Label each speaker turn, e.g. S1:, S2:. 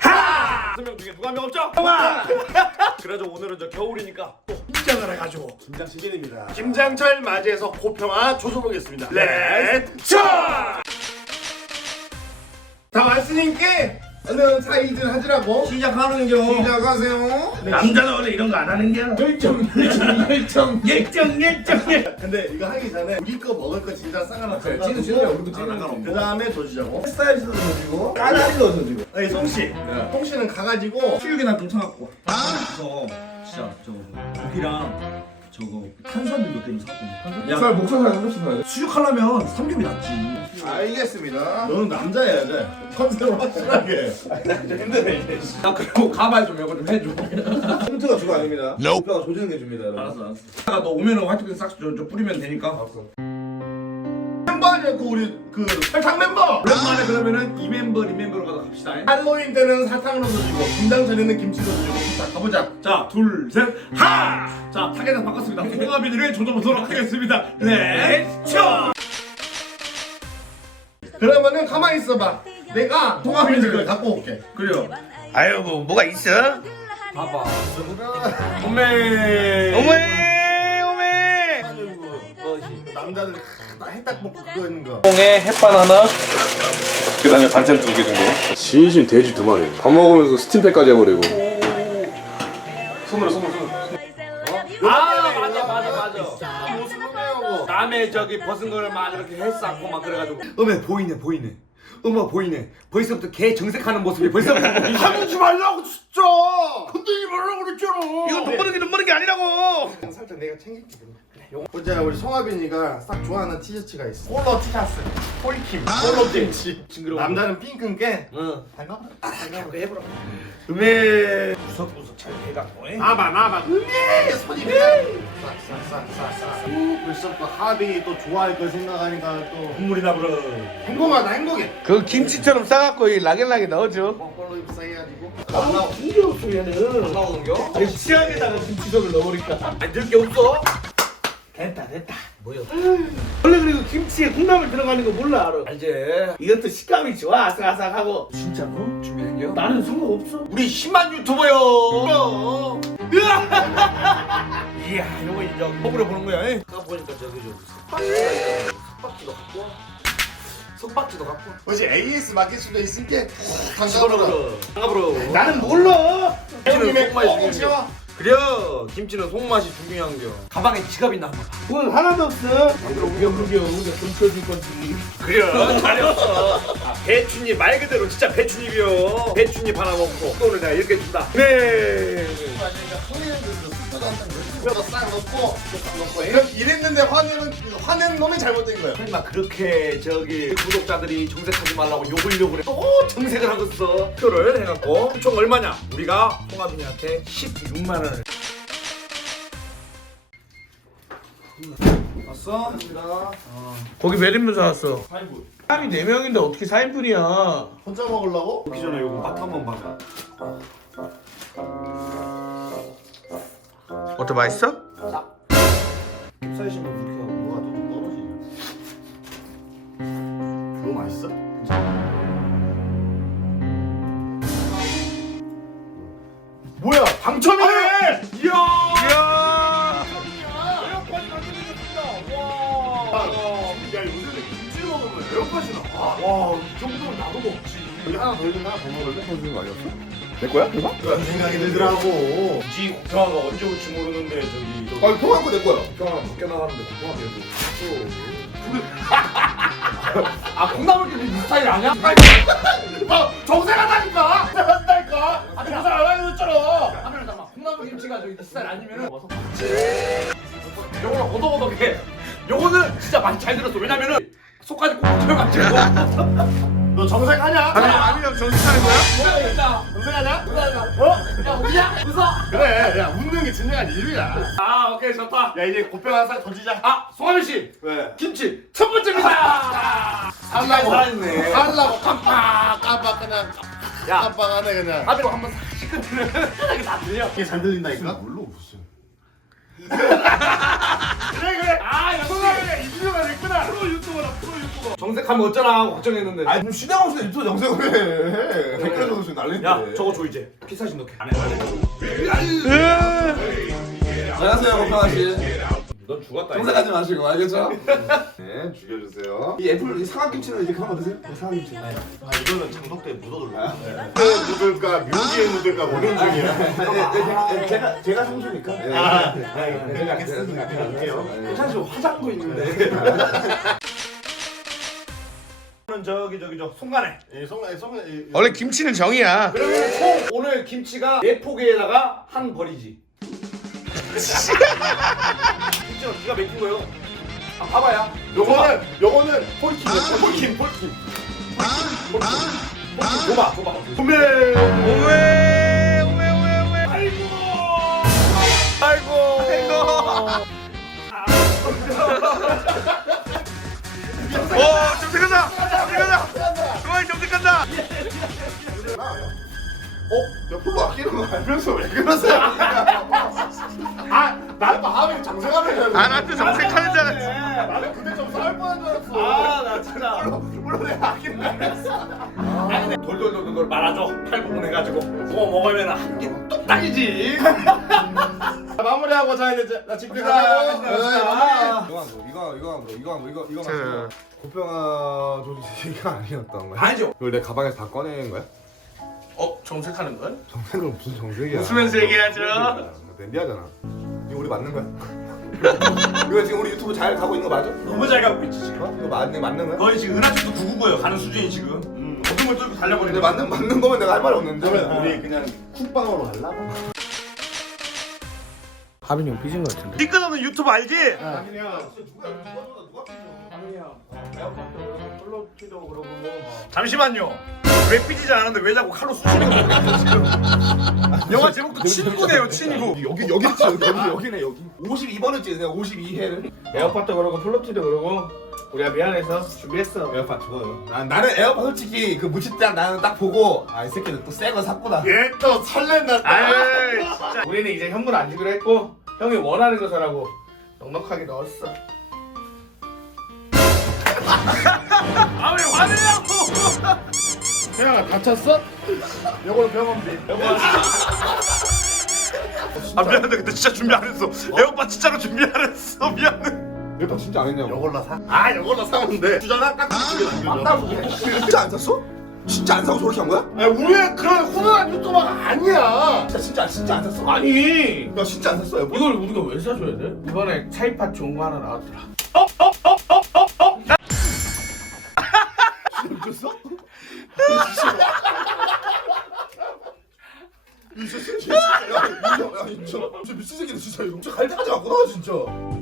S1: 다섯 명 중에 누가 한 명 없죠? 형아! 그래도 오늘은 저 겨울이니까 또
S2: 긴장을 해가지고
S3: 김장 시즌입니다.
S2: 김장철 맞이해서 고평화 조져보겠습니다. 렛츠! 다 왔으니까 얼른 사이즈 하지라고
S3: 시작하는 겨.
S2: 시작하세요.
S4: 남자는 원래 이런 거 안 하는 게
S2: 열정, 열정, 열정.
S4: 열정 열정 열
S2: 근데 이거 하기 전에 우리 거 먹을 거 진짜 싸가놓고
S3: 찌는 찌는 우리도 찌는
S2: 그 다음에 조지자고.
S3: 햇살이 넣어주고 까다리 넣어주고.
S2: 아니 송씨, 송씨는 가가지고
S3: 수육이나 좀 사갖고. 아, 저 진짜 저 고기랑 저거 탄산도 몇 개는 사고.
S2: 살 목살 사야 훨씬 사야
S3: 수육하려면 삼겹이 낫지.
S2: 알겠습니다. 너는 남자여야 돼. 컨셉을 확실하게. 힘드네.
S3: 아 그리고 가발 좀 이거 좀 해줘.
S5: 힌트가 주가 아닙니다. 오빠가 조지는 게 줍니다. 여러분.
S3: 알았어 알았어. 아까 너 오면은 화이트크림 싹 저, 저 뿌리면 되니까.
S2: 멤버 아니야 그 우리 그 설탕 멤버.
S3: 오랜만에 그러면은 이 멤버 이 멤버로 가서 갑시다.
S2: 할로윈 때는 사탕으로 쏘주고 김장철에는 김치로 쏘주고 자 가보자.
S3: 자, 둘, 셋, 하! 자, 타겟은 바꿨습니다. 송하빈이를 조져보도록 하겠습니다. 렛츠!
S2: 그러면은 가만히 있어봐. 내가 통합인을 갖고 올게.
S3: 그래요.
S4: 아유 뭐 뭐가 있어?
S3: 봐봐.
S1: 오메
S4: 오메 오메
S2: 남자들 다 해딱 먹고 그거 있는 거.
S6: 에 햇반 하나 그 다음에 반찬 두 개 정도
S5: 진심 돼지 두 마리. 밥 먹으면서 스팀팩까지 해버리고.
S6: 손으로 손으로 손으로.
S1: 아 맞아 맞아 맞아 남의 저기 벗은 거를 막 이렇게 헬스하고 막 그래가지고. 어메 보이네 보이네. 어머 보이네. 벌써부터 개 정색하는 모습이 벌써부터 보이네
S2: 하지 말라고 진짜. 건드리지 말라고 그랬잖아.
S4: 이건 돈 버는 게 돈 버는 게 아니라고.
S2: 살짝 내가 챙길게. 그래. 보자 우리 송하빈이가 딱 좋아하는 티셔츠가 있어. 폴로 티셔츠. 폴킴. 폴로 김치. 남자는 핑크인 게.
S1: 응
S2: 닮아?
S1: 음에
S4: 구석구석 잘 해갖고 에?
S2: 나봐 나봐. 음에 손이 그냥. 싹싹싹싹. 벌써 또 하빈이 또 좋아할 걸 생각하니까 또
S1: 국물이 나불어
S2: 행복하다 행복해.
S4: 그 김치처럼 싸갖고 이 락앤락에 넣어줘
S2: 폴로 입사해가지고.
S4: 이게 소리는
S1: 나오는겨?
S4: 아니 취향에다가 김치석을 넣어버리니까
S1: 안될 게 없어
S4: 됐다 됐다. 뭐요? 원래 그리고 김치에 콩나물 들어가는 거 몰라 알아?
S1: 알지.
S4: 이것도 식감이 좋아 아삭아삭하고. 진짜로?
S1: 준비된겨?
S4: 나는 상관없어.
S1: 우리 10만 유튜버요. 이야 요거 이제 먹으러 보는 거야 에? 아까 보니까 저기 저기 석박지도 갖고 석박지도 갖고
S2: 뭐지 AS 맡길 수도 있으니까.
S1: 집어넣어 장갑으로
S4: 나는 몰라.
S2: 형님의 꼭 채워.
S1: 그래 김치는 속맛이 중요한겨 가방에 지갑 있나 한번 봐.
S4: 그건 하나도 없어. 우리가 우리가 우리가 돈 쳐줄 건지.
S1: 그래 잘했어. 아, 배추잎 말 그대로 진짜 배추잎이요. 배추잎 하나 먹고 돈을 내가 이렇게 준다. 네.
S2: 그 래서 싹 넣고 싹 넣고 이렇게 이랬는데 화내는 화내는 놈이 잘못된 거야.
S1: 설마 그렇게 저기 구독자들이 정색하지 말라고 욕을 욕을 해. 또 정색을 하겠어. 표를 해갖고 총 얼마냐? 우리가 홍합이한테 16만 원을.
S2: 왔어?
S4: 고기 몇 인분 사왔어? 4인분 사람이 4명인데 어떻게 4인분이야
S2: 혼자 먹으려고?
S1: 그 전에 요거 맛 한번 봐봐.
S4: 어때 맛있어?
S1: 캡사이신 분 그렇게 하고.
S2: 뭐가 또 떨어지냐? 너무 맛있어? 뭐야 당첨이네!
S1: 이야!
S4: 이야
S1: 에어컨이 만들어졌습니다. 와!
S2: 야 요즘에 김치 먹으면 에어팟이 나.
S1: 와, 이 정도면 나도 먹지.
S2: 여기 하나 더 있는데 하나 더 먹을래? 더 주는 거 아니었어? 내 거야? 그거? 그런 생각이 들더라고.
S1: 지 국평화가 언제 올지 모르는데 저기.
S2: 아 통한 거 내 거야.
S1: 국평화 밖에 나가는데 국평화 계속. 아 콩나물끼리 이 스타일 아니야?
S2: 아 정색하다니까! 한다니까! 아 정색 안 하려고 했잖아!
S1: 하면 잠깐 콩나물 김치가 저이 스타일 아니면은 와서 요거는 오독오독해 요거는 진짜 많이 잘 들었어 왜냐면은 속까지 꼭 묻혀가지고
S2: 너 정색하냐?
S4: 아니 아니랑 정신차린 거야?
S1: 진짜
S2: 정색하냐?
S1: 어? 야 웃냐? 웃어?
S2: 그래 야 웃는 게 진정한 이유야.
S1: 아 오케이 좋다
S2: 야 이제 고평 한싹 던지자.
S1: 아 송하민 씨
S2: 왜?
S1: 김치 첫 번째입니다
S2: 살라고
S1: 살아있네
S2: 살라고 깜빡 깜빡 그냥
S1: 야
S2: 깜빡하네 그냥.
S1: 아비로 한번 싹 시끄러면 이게 다 들려
S2: 이게 잘 들린다니까? 뭘로?
S1: 그래 그래 그래. 아 정색하면 어쩌나 하고 걱정했는데.
S2: 아니 좀 쉬다 없이 유튜브 영상을 해 댓글 적어주면 난리인데
S1: 야 저거 줘 이제. 피사신 넣게. 안해
S5: 안녕하세요 고평아 씨.
S1: 넌 죽었다.
S5: 정색하지 마시고 알겠죠?
S2: 네 죽여주세요 이 애플 이 상하김치는 이렇게 하면 드세요? 네, 상하김치
S1: 아 이거는 장독대에 묻어둘라.
S2: 묻을까 묘기에 묻을까 모르는 중이야
S1: 아,
S2: 제가 제가 상주니까 네.
S1: 아,
S2: 내가 알겠습니다 할게요
S1: 사실 화장도 있는데. 는 저기 저기 저 송간에.
S2: 이 성나 성나 이
S4: 원래 김치는 정이야.
S1: 그러면 총 오늘 김치가 네 포기에다가 한 벌이지. 김치가 기가 막힌 거예요. 아, 봐봐야.
S2: 요거는 요거는 폴킴이야
S1: 폴킴, 폴킴. 폴킴. 폴킴, 줘봐, 줘봐. 오메.
S4: 오메 오메 오메 오메.
S1: 아이고. 아이고.
S4: 오
S2: 어? 옆으로 아끼는 거 알면서 왜 그러세요? 아 나는 마음이 정색하면
S4: 아 나도 정색하는 줄 알았어.
S2: 나는 그때 좀 싸울 뻔한 줄 알았어
S1: 아, 나 진짜.
S2: 물론 내가 아끼는 거 알았어
S1: 아니, 근데 돌돌돌돌 말아줘. 팔 부분 해가지고. 그거 먹으면 한개 뚝딱이지.
S2: 마무리하고 자 이제 나 집에
S1: 자,
S2: 가고
S1: 갑시다.
S5: 이거 안 줘, 이거 이거 안 이거 안 줘, 이거 이거
S4: 자.
S5: 안 줘. 고평아 조지 이거 아니었던 거야?
S1: 아니죠.
S5: 이걸 내 가방에서 다 꺼낸 거야?
S4: 어 정색하는 거야?
S5: 정색은 무슨 정색이야?
S4: 웃으면서 얘기하죠.
S5: 댄디하잖아. 이거 우리 맞는 거야? 이거 지금 우리 유튜브 잘 가고 있는 거 맞아?
S1: 너무 잘 가고 있지, 지금.
S5: 어? 이거 맞는 맞는 거야?
S1: 거의 지금 은하철도 999예요. 가는 수준이 지금. 음. 어둠을 뚫고 달려버리는
S5: 맞는 맞는 거면 내가 할말 없는데.
S2: 그러면 우리 그냥 쿡방으로 하려고?
S4: 하빈이 형 삐진 거 같은데.
S1: 삐끗 없는 유튜브 알지? 잠시만요. 왜 삐지지 않았는데 왜 자꾸 칼로 쑤시는 거야 지금? 영화 제목도 친구네요, 친구.
S5: 여기 여기 있지 여기 여기 여기네 여기. 52번을 찍으세요. 52회를.
S4: 에어팟도 그러고 플로티도 그러고 우리가 미안해서 준비했어.
S5: 에어팟 죽어요. 난 나는 에어팟 솔직히 그때 나는 딱 보고 아 이 새끼는 또 새거 샀구나.
S2: 얘 또 설렌다
S4: 아유 진짜. 우리는 이제 현물 안 주기로 했고 형이 원하는 거 사라고 넉넉하게 넣었어.
S1: 아 왜 화내냐고?
S2: 태양아 다쳤어? 요거는 병원 비
S1: 아 미안한데 근데 진짜 준비 안 했어. 에어팟 진짜로 준비 안 했어. 미안해.
S5: 에어팟 진짜 안 했냐고.
S2: 요걸로 사? 아 요걸로 사면 돼 주잖아 남겨줘
S5: 진짜 안 샀어? 진짜 안 사고 저렇게 한 거야?
S2: 아 우리의 그런 훈훈한 유튜버가 아니야
S5: 진짜 진짜 진짜 안 샀어?
S4: 아니
S5: 나 진짜 안 샀어 에어팟.
S4: 이걸 우리가 왜 사줘야 돼? 이번에 차이팟 좋은 거 하나 나왔더라.
S5: 미쳤어? 미쳤어? 진짜 미친 새끼네 진짜 이거 진짜 갈 때까지 왔구나 진짜.